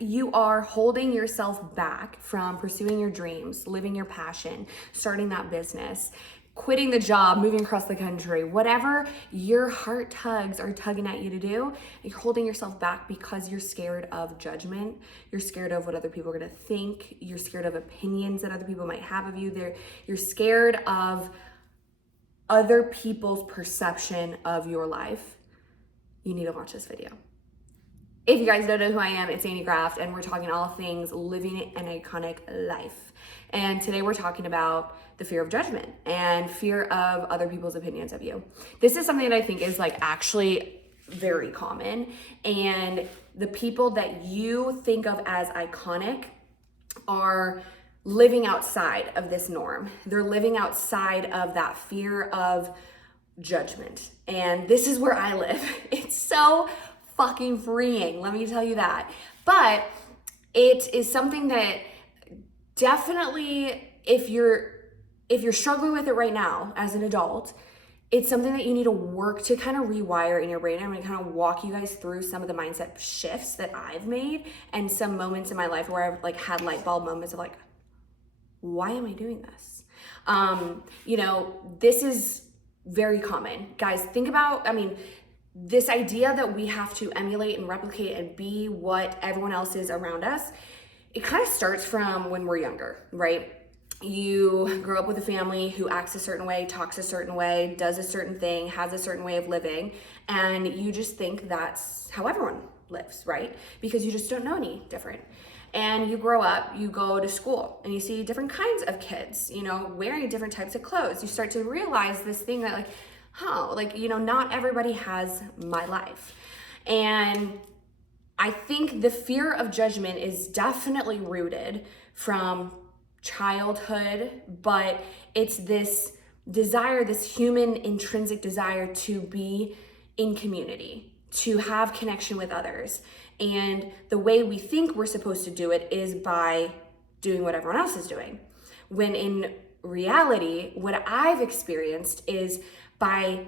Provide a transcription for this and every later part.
you are holding yourself back from pursuing your dreams, living your passion, starting that business, quitting the job, moving across the country, whatever your heart tugs are tugging at you to do, you're holding yourself back because you're scared of judgment. You're scared of what other people are going to think. You're scared of opinions that other people might have of you. You're scared of other people's perception of your life. You need to watch this video. If you guys don't know who I am, it's Annie Graft, and we're talking all things living an iconic life. And today we're talking about the fear of judgment and fear of other people's opinions of you. This is something that I think is like actually very common. And the people that you think of as iconic are living outside of this norm. They're living outside of that fear of judgment. And this is where I live. It's so fucking freeing, let me tell you that. But it is something that definitely, if you're struggling with it right now as an adult, it's something that you need to work to kind of rewire in your brain. I'm gonna kind of walk you guys through some of the mindset shifts that I've made and some moments in my life where I've like had light bulb moments of like, why am I doing this? This is very common. Guys, think about, this idea that we have to emulate and replicate and be what everyone else is around us, it kind of starts from when we're younger, right? You grow up with a family who acts a certain way, talks a certain way, does a certain thing, has a certain way of living, and you just think that's how everyone lives, right? Because you just don't know any different. And you grow up, you go to school, and you see different kinds of kids, wearing different types of clothes. You start to realize this thing that not everybody has my life. And I think the fear of judgment is definitely rooted from childhood, but it's this desire, this human intrinsic desire to be in community, to have connection with others. And the way we think we're supposed to do it is by doing what everyone else is doing. When in reality, what I've experienced is by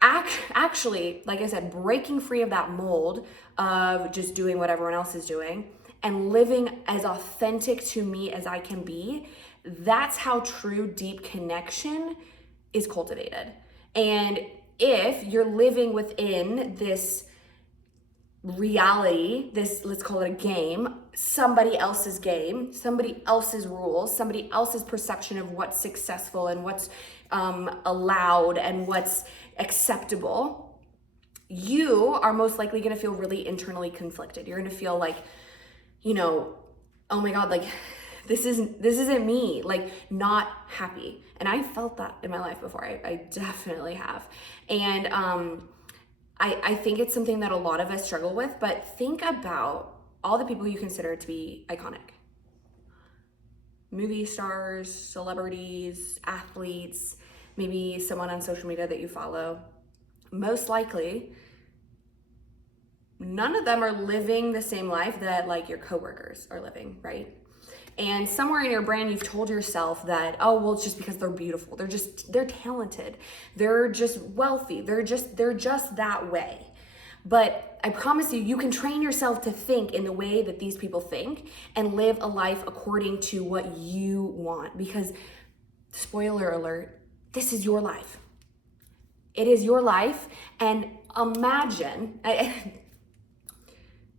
actually, like I said, breaking free of that mold of just doing what everyone else is doing and living as authentic to me as I can be. That's how true deep connection is cultivated. And if you're living within this reality, this, let's call it a game, somebody else's game, somebody else's rules, somebody else's perception of what's successful and what's allowed and what's acceptable, you are most likely going to feel really internally conflicted. You're going to feel like, oh my God, like this isn't me, like not happy. And I felt that in my life before. I definitely have. And I think it's something that a lot of us struggle with, but think about all the people you consider to be iconic. Movie stars, celebrities, athletes, maybe someone on social media that you follow. Most likely, none of them are living the same life that like your coworkers are living, right? And somewhere in your brain, you've told yourself that, oh, well, it's just because they're beautiful. They're talented. They're just wealthy. They're just that way. But I promise you, you can train yourself to think in the way that these people think and live a life according to what you want. Because, spoiler alert, this is your life. It is your life. And imagine, I'm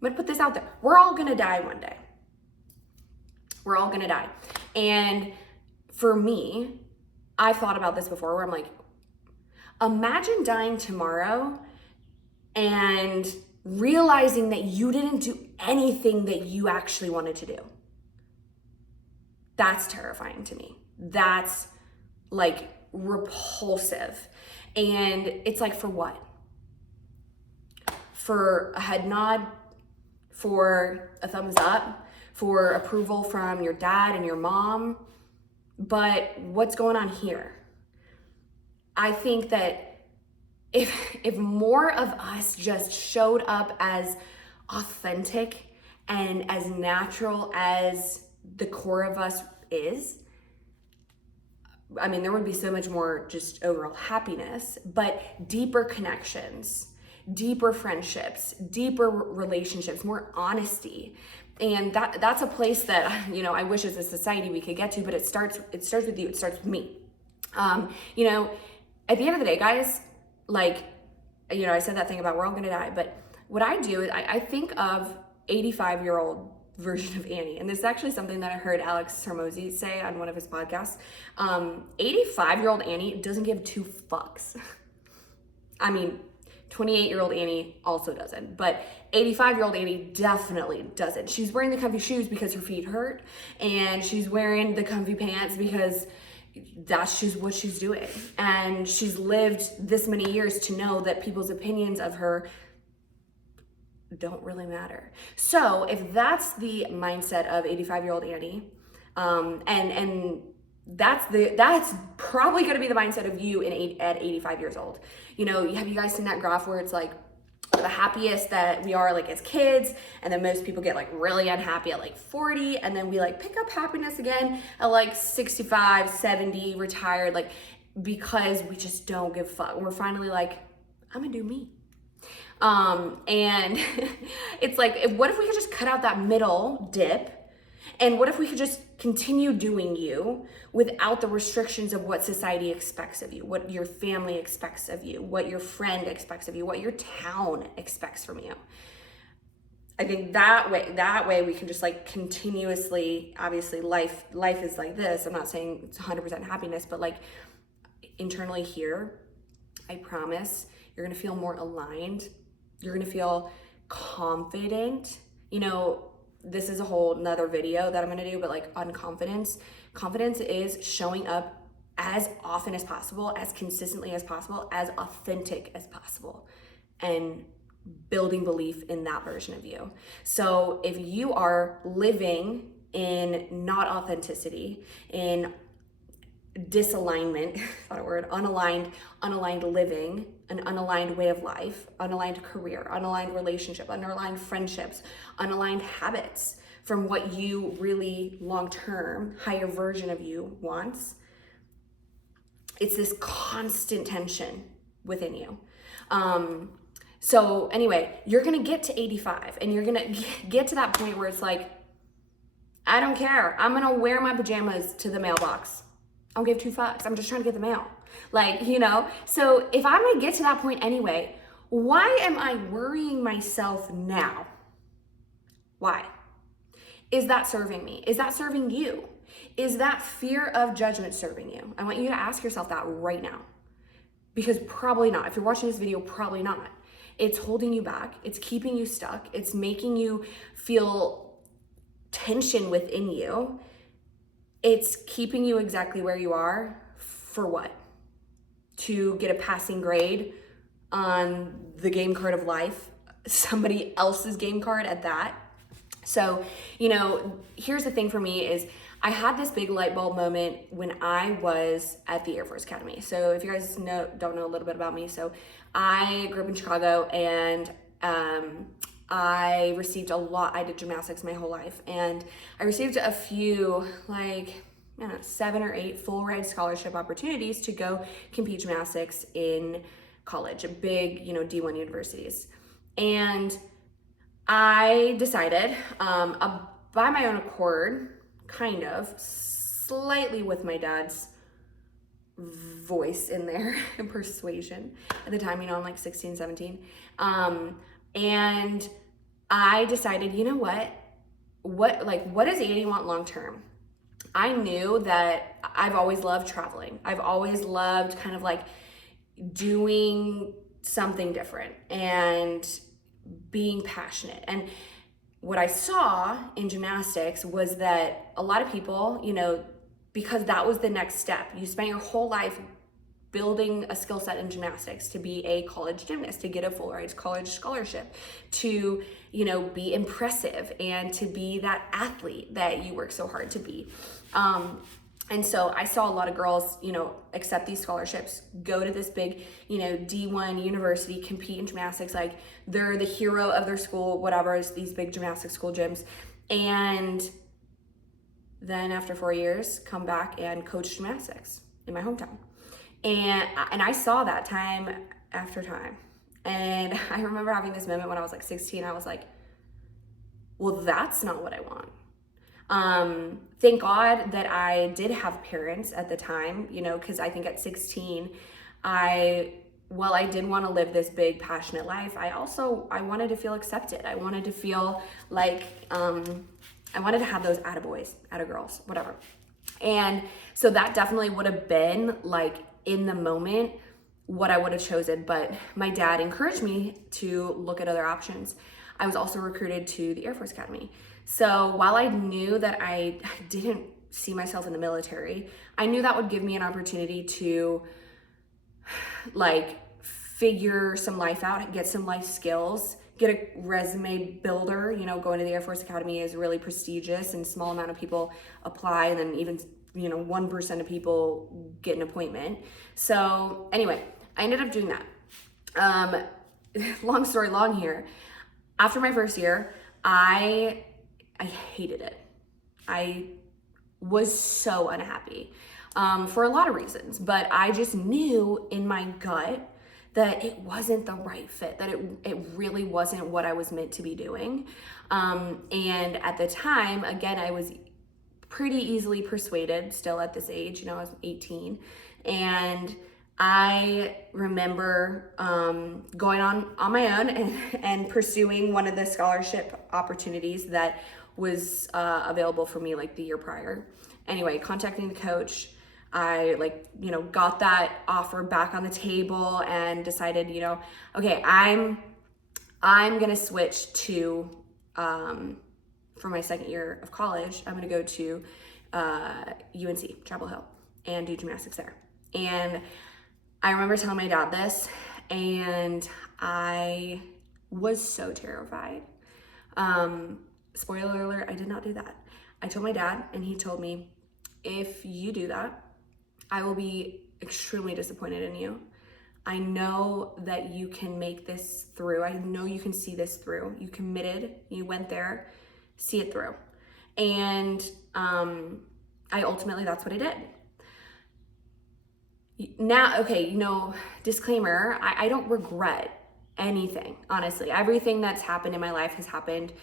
gonna put this out there. We're all gonna die one day. We're all gonna die. And for me, I've thought about this before where I'm like, imagine dying tomorrow and realizing that you didn't do anything that you actually wanted to do. That's terrifying to me. That's like repulsive. And it's like, for what? For a head nod? For a thumbs up? For approval from your dad and your mom? But what's going on here? I think that if more of us just showed up as authentic and as natural as the core of us is, there would be so much more just overall happiness, but deeper connections deeper friendships, deeper relationships, more honesty. And that's a place that, you know, I wish as a society we could get to, but it starts with you, it starts with me. You know, at the end of the day, guys, like, you know, I said that thing about we're all gonna die, but what I do is I think of 85-year-old version of Annie. And this is actually something that I heard Alex Hormozy say on one of his podcasts. 85-year-old Annie doesn't give two fucks. I mean, 28-year-old Annie also doesn't, but 85-year-old Annie definitely doesn't. She's wearing the comfy shoes because her feet hurt, and she's wearing the comfy pants because that's just what she's doing. And she's lived this many years to know that people's opinions of her don't really matter. So if that's the mindset of 85-year-old Annie, and that's probably going to be the mindset of you at 85 years old. You know, have you guys seen that graph where it's like the happiest that we are like as kids, and then most people get like really unhappy at like 40, and then we like pick up happiness again at like 65, 70, retired, like because we just don't give a fuck. We're finally like, I'm gonna do me. And it's like, what if we could just cut out that middle dip? And what if we could just continue doing you without the restrictions of what society expects of you, what your family expects of you, what your friend expects of you, what your town expects from you? I think that way we can just like continuously, obviously life is like this. I'm not saying it's 100% happiness, but like internally here, I promise you're going to feel more aligned. You're going to feel confident. You know, this is a whole nother video that I'm going to do, but like on confidence. Confidence is showing up as often as possible, as consistently as possible, as authentic as possible, and building belief in that version of you. So if you are living in not authenticity, in disalignment, not a word, unaligned living, an unaligned way of life, unaligned career, unaligned relationship, unaligned friendships, unaligned habits from what you really long-term, higher version of you wants. It's this constant tension within you. So anyway, you're gonna get to 85 and you're gonna get to that point where it's like, I don't care. I'm gonna wear my pajamas to the mailbox. I don't give two fucks. I'm just trying to get the mail. Like, you know, so if I'm gonna get to that point anyway, why am I worrying myself now? Why? Is that serving me? Is that serving you? Is that fear of judgment serving you? I want you to ask yourself that right now, because probably not. If you're watching this video, probably not. It's holding you back. It's keeping you stuck. It's making you feel tension within you. It's keeping you exactly where you are for what? To get a passing grade on the game card of life, somebody else's game card at that. So, you know, here's the thing for me is I had this big light bulb moment when I was at the Air Force Academy. So if you guys don't know a little bit about me, so I grew up in Chicago, and I received a lot. I did gymnastics my whole life, and I received a few, like, 7 or 8 full ride scholarship opportunities to go compete gymnastics in college, big, you know, D1 universities. And I decided, by my own accord, kind of, slightly with my dad's voice in there and persuasion at the time, you know, I'm like 16, 17. And I decided, you know what does Annie want long-term? I knew that I've always loved traveling. I've always loved kind of like doing something different and being passionate. And what I saw in gymnastics was that a lot of people, you know, because that was the next step. You spent your whole life building a skill set in gymnastics to be a college gymnast, to get a full ride college scholarship, to, you know, be impressive and to be that athlete that you work so hard to be. And so I saw a lot of girls, you know, accept these scholarships, go to this big, you know, D1 university, compete in gymnastics, like they're the hero of their school, whatever, is these big gymnastics school gyms. And then after 4 years, come back and coach gymnastics in my hometown. And I saw that time after time And I remember having this moment when I was like 16. I was like, well, that's not what I want. Thank God that I did have parents at the time, you know, because I think at 16, while I did want to live this big, passionate life, I wanted to feel accepted. I wanted to feel like, I wanted to have those attaboys, attagirls, whatever. And so that definitely would have been like in the moment what I would have chosen. But my dad encouraged me to look at other options. I was also recruited to the Air Force Academy. So while I knew that I didn't see myself in the military, I knew that would give me an opportunity to like figure some life out, get some life skills, get a resume builder. You know, going to the Air Force Academy is really prestigious and small amount of people apply, and then even, you know, 1% of people get an appointment. So anyway, I ended up doing that. Long story long here. After my first year, I hated it. I was so unhappy for a lot of reasons, but I just knew in my gut that it wasn't the right fit, that it really wasn't what I was meant to be doing. And at the time, again, I was pretty easily persuaded still at this age, you know, I was 18. And I remember going on my own and pursuing one of the scholarship opportunities that was available for me like the year prior. Anyway, contacting the coach, I got that offer back on the table and decided, okay, I'm gonna switch to for my second year of college. I'm gonna go to UNC Chapel Hill and do gymnastics there. And I remember telling my dad this, and I was so terrified. Spoiler alert, I did not do that. I told my dad, and he told me, if you do that, I will be extremely disappointed in you. I know that you can make this through. I know you can see this through. You committed, you went there, see it through. And that's what I did. Now, okay, disclaimer, I don't regret anything, honestly. Everything that's happened in my life has happened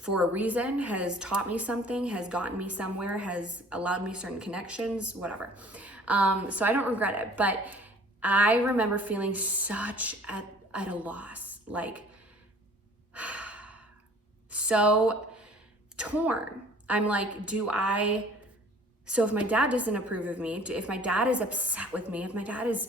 for a reason, has taught me something, has gotten me somewhere, has allowed me certain connections, whatever. So I don't regret it, but I remember feeling such at a loss, like so torn. I'm like, so if my dad doesn't approve of me, if my dad is upset with me, if my dad is,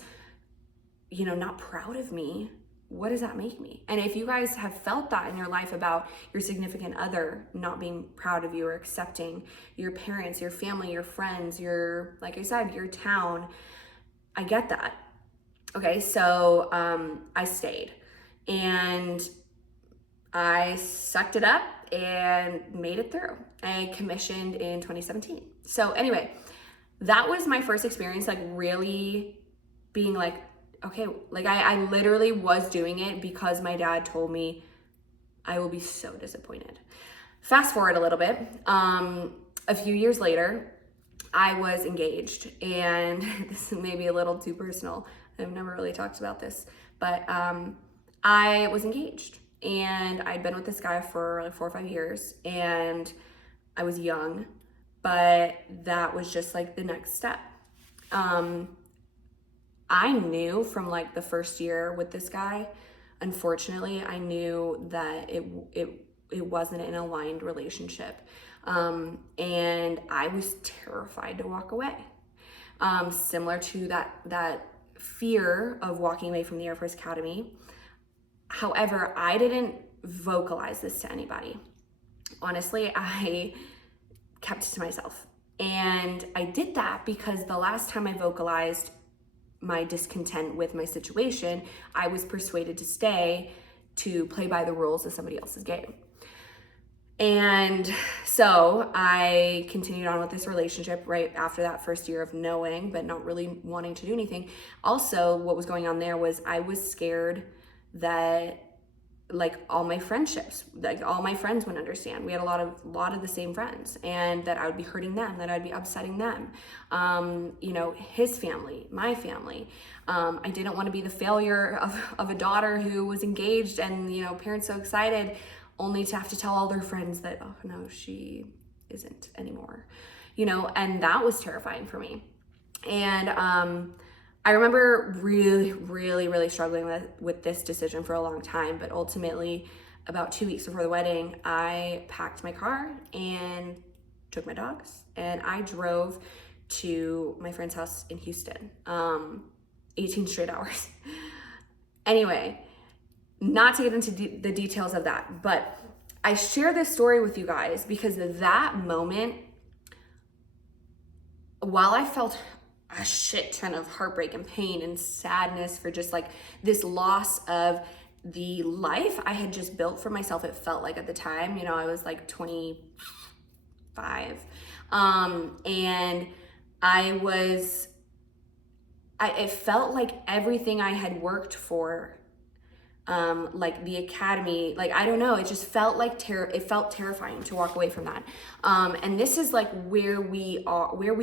not proud of me, what does that make me? And if you guys have felt that in your life about your significant other not being proud of you or accepting, your parents, your family, your friends, like I said, your town, I get that. Okay, so I stayed and I sucked it up and made it through. I commissioned in 2017. So anyway, that was my first experience, like really being like, okay, like I literally was doing it because my dad told me I will be so disappointed. Fast forward a little bit, a few years later, I was engaged, and this may be a little too personal. I've never really talked about this, but I was engaged, and I'd been with this guy for like 4 or 5 years, and I was young, but that was just like the next step. I knew from like the first year with this guy, unfortunately, I knew that it wasn't an aligned relationship. And I was terrified to walk away. Similar to that fear of walking away from the Air Force Academy. However, I didn't vocalize this to anybody. Honestly, I kept it to myself. And I did that because the last time I vocalized my discontent with my situation, I was persuaded to stay to play by the rules of somebody else's game. And so I continued on with this relationship right after that first year of knowing, but not really wanting to do anything. Also, what was going on there was I was scared that like all my friendships, like all my friends would understand. We had a lot of the same friends, and that I would be hurting them, that I'd be upsetting them. His family, my family. I didn't want to be the failure of a daughter who was engaged and, parents so excited, only to have to tell all their friends that, oh no, she isn't anymore, and that was terrifying for me. And I remember really, really, really struggling with this decision for a long time, but ultimately about 2 weeks before the wedding, I packed my car and took my dogs, and I drove to my friend's house in Houston, 18 straight hours. Anyway, not to get into the details of that, but I share this story with you guys because that moment, while I felt a shit ton of heartbreak and pain and sadness for just like this loss of the life I had just built for myself, it felt like at the time, I was like 25. And it felt like everything I had worked for, like the academy, like, I don't know, it just felt like it felt terrifying to walk away from that. And this is like where we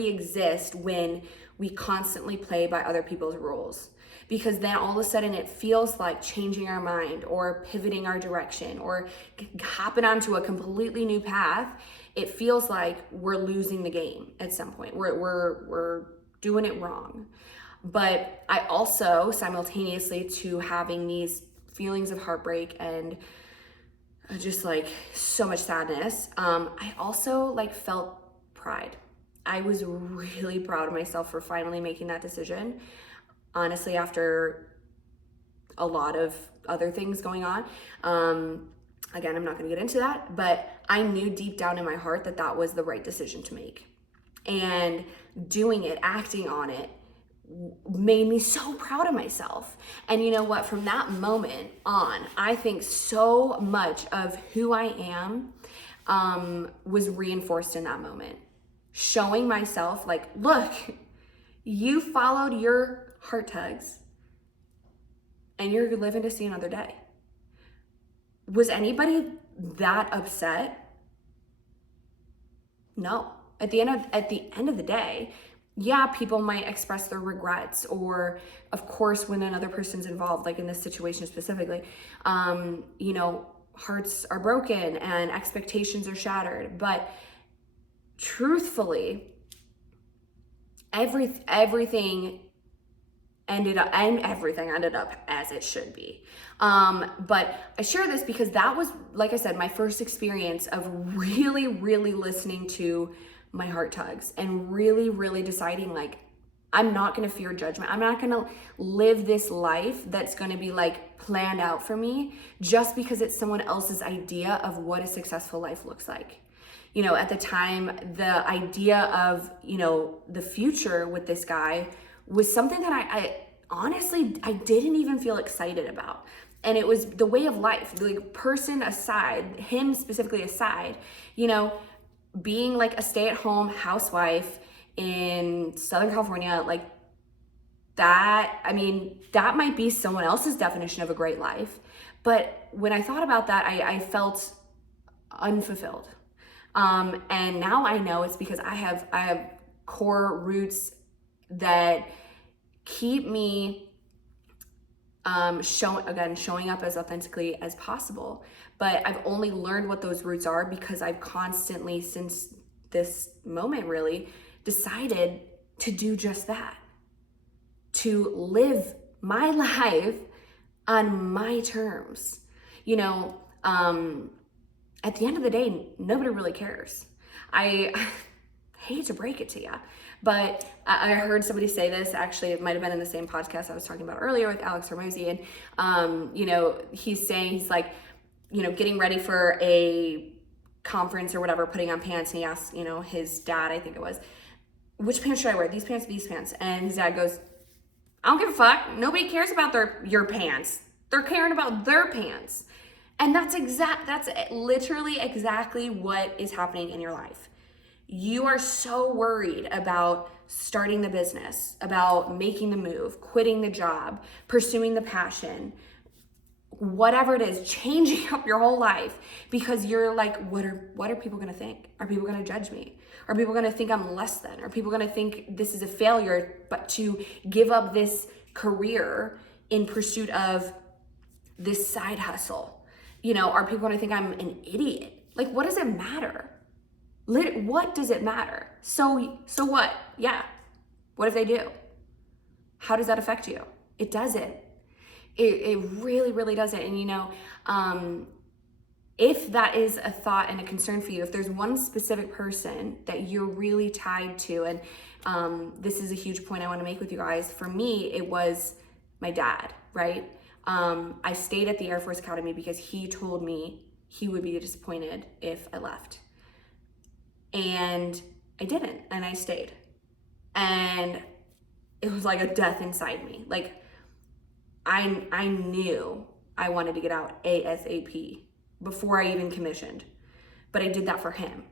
exist when we constantly play by other people's rules, because then all of a sudden it feels like changing our mind or pivoting our direction or hopping onto a completely new path. It feels like we're losing the game at some point. We're doing it wrong. But I also, simultaneously to having these feelings of heartbreak and just like so much sadness, I also like felt pride. I was really proud of myself for finally making that decision. Honestly, after a lot of other things going on. Again, I'm not going to get into that, but I knew deep down in my heart that that was the right decision to make. And doing it, acting on it, made me so proud of myself. And you know what? From that moment on, I think so much of who I am was reinforced in that moment. Showing myself like, look, you followed your heart tugs and you're living to see another day. Was anybody that upset? No. At the end of the day, yeah, people might express their regrets, or of course, when another person's involved, like in this situation specifically, hearts are broken and expectations are shattered. But truthfully, everything ended up as it should be. But I share this because that was, like I said, my first experience of really, really listening to my heart tugs and really, really deciding like, I'm not going to fear judgment. I'm not going to live this life that's going to be like planned out for me just because it's someone else's idea of what a successful life looks like. At the time, the idea of, the future with this guy was something that I honestly, I didn't even feel excited about. And it was the way of life, like person aside, him specifically aside, being like a stay-at-home housewife in Southern California, like that, that might be someone else's definition of a great life. But when I thought about that, I felt unfulfilled. And now I know it's because I have core roots that keep me showing up as authentically as possible. But I've only learned what those roots are because I've constantly, since this moment really, decided to do just that. To live my life on my terms. At the end of the day, nobody really cares. I hate to break it to you, but I heard somebody say this, actually, it might've been in the same podcast I was talking about earlier with Alex Hormozy, and he's saying, he's like, getting ready for a conference or whatever, putting on pants, and he asked, his dad, I think it was, which pants should I wear? These pants? And his dad goes, I don't give a fuck. Nobody cares about your pants. They're caring about their pants. And that's literally exactly what is happening in your life. You are so worried about starting the business, about making the move, quitting the job, pursuing the passion, whatever it is, changing up your whole life because you're like, what are people gonna think? Are people gonna judge me? Are people gonna think I'm less than? Are people gonna think this is a failure? But to give up this career in pursuit of this side hustle, are people gonna think I'm an idiot? Like, what does it matter? What does it matter? So what? Yeah. What if they do? How does that affect you? It doesn't. It really, really doesn't. And if that is a thought and a concern for you, if there's one specific person that you're really tied to, and this is a huge point I want to make with you guys. For me, it was my dad, right? I stayed at the Air Force Academy because he told me he would be disappointed if I left. And I didn't, and I stayed. And it was like a death inside me. Like, I knew I wanted to get out ASAP before I even commissioned, but I did that for him.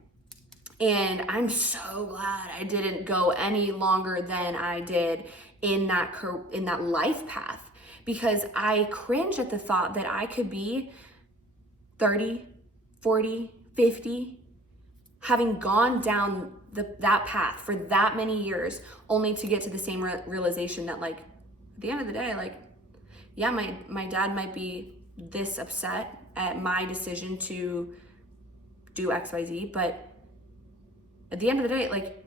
And I'm so glad I didn't go any longer than I did in that life path, because I cringe at the thought that I could be 30, 40, 50, having gone down that path for that many years, only to get to the same realization that, like, at the end of the day, like, yeah, my dad might be this upset at my decision to do XYZ, but at the end of the day, like,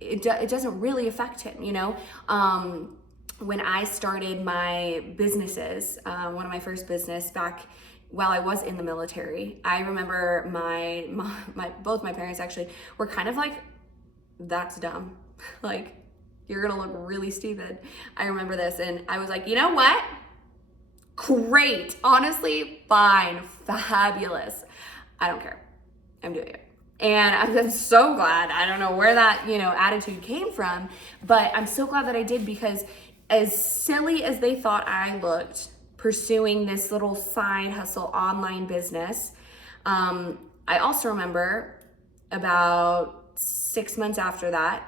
it doesn't really affect him, When I started my businesses, one of my first business back while I was in the military, I remember both my parents actually were kind of like, that's dumb. Like, you're gonna look really stupid. I remember this, and I was like, you know what? Great, honestly, fine, fabulous. I don't care, I'm doing it. And I'm so glad. I don't know where that, attitude came from, but I'm so glad that I did, because as silly as they thought I looked pursuing this little side hustle online business, I also remember about 6 months after that,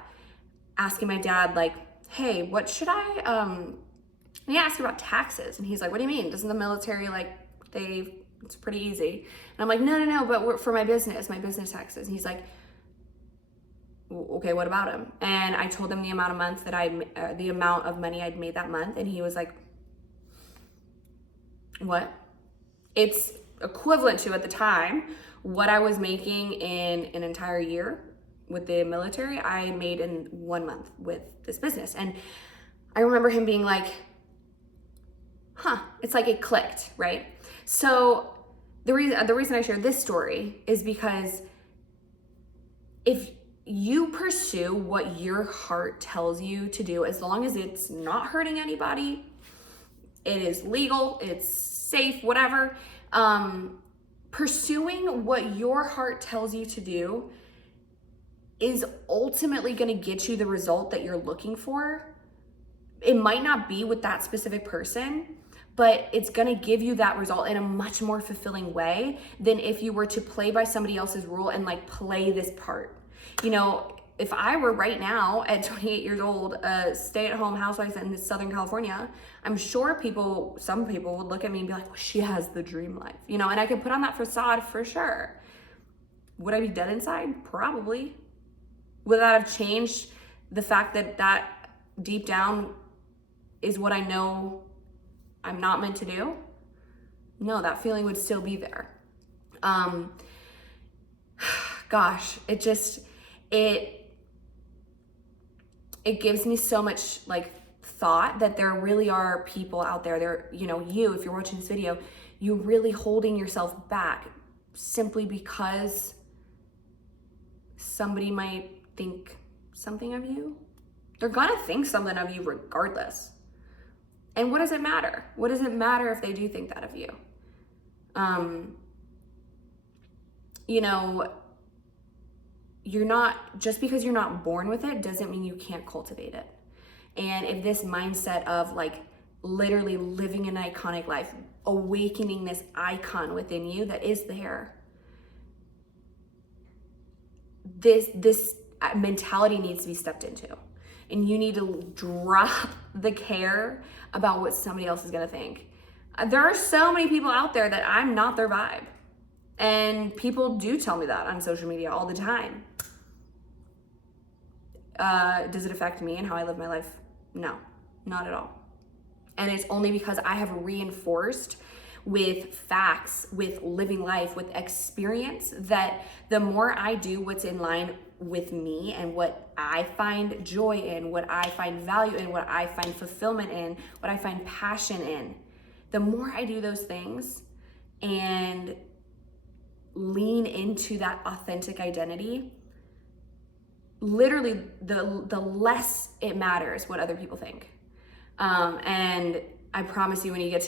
asking my dad, like, hey, what should I, he asked about taxes, and he's like, what do you mean? Doesn't the military, like, it's pretty easy? And I'm like, no, but for my business taxes. And he's like, okay, what about him? And I told him the amount of money I'd made that month, and he was like, what? It's equivalent to, at the time, what I was making in an entire year with the military, I made in 1 month with this business. And I remember him being like, it's like it clicked, right? So the reason I share this story is because if you pursue what your heart tells you to do, as long as it's not hurting anybody, it is legal, it's safe, whatever, pursuing what your heart tells you to do is ultimately going to get you the result that you're looking for. It might not be with that specific person, but it's going to give you that result in a much more fulfilling way than if you were to play by somebody else's rule and, like, play this part. If I were right now at 28 years old, a stay-at-home housewife in Southern California, I'm sure some people would look at me and be like, well, she has the dream life, and I could put on that facade for sure. Would I be dead inside? Probably. Would that have changed the fact that deep down is what I know I'm not meant to do? No, that feeling would still be there. Gosh, it gives me so much, like, thought that there really are people out there, you, if you're watching this video, you really holding yourself back simply because somebody might think something of you. They're gonna think something of you regardless. And what does it matter? What does it matter if they do think that of you? Just because you're not born with it doesn't mean you can't cultivate it. And if this mindset of, like, literally living an iconic life, awakening this icon within you that is there, this mentality needs to be stepped into. And you need to drop the care about what somebody else is gonna think. There are so many people out there that I'm not their vibe. And people do tell me that on social media all the time. Does it affect me and how I live my life? No, not at all. And it's only because I have reinforced with facts, with living life, with experience, that the more I do what's in line with me and what I find joy in, what I find value in, what I find fulfillment in, what I find passion in, the more I do those things and lean into that authentic identity, literally the less it matters what other people think. And I promise you, when you get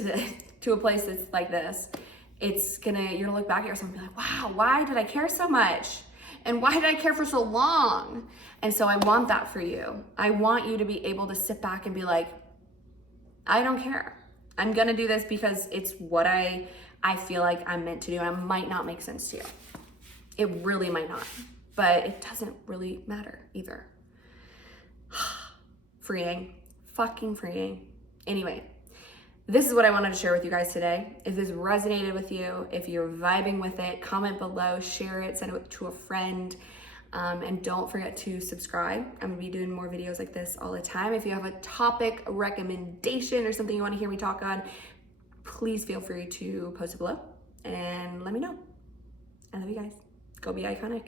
to a place that's like this, you're gonna look back at yourself and be like, wow, why did I care so much? And why did I care for so long? And so I want that for you. I want you to be able to sit back and be like, I don't care. I'm gonna do this because it's what I feel like I'm meant to do. And it might not make sense to you. It really might not, but it doesn't really matter either. Freeing, fucking freeing. Anyway, this is what I wanted to share with you guys today. If this resonated with you, if you're vibing with it, comment below, share it, send it to a friend. And don't forget to subscribe. I'm gonna be doing more videos like this all the time. If you have a topic, a recommendation, or something you wanna hear me talk on, please feel free to post it below and let me know. I love you guys. Go be iconic.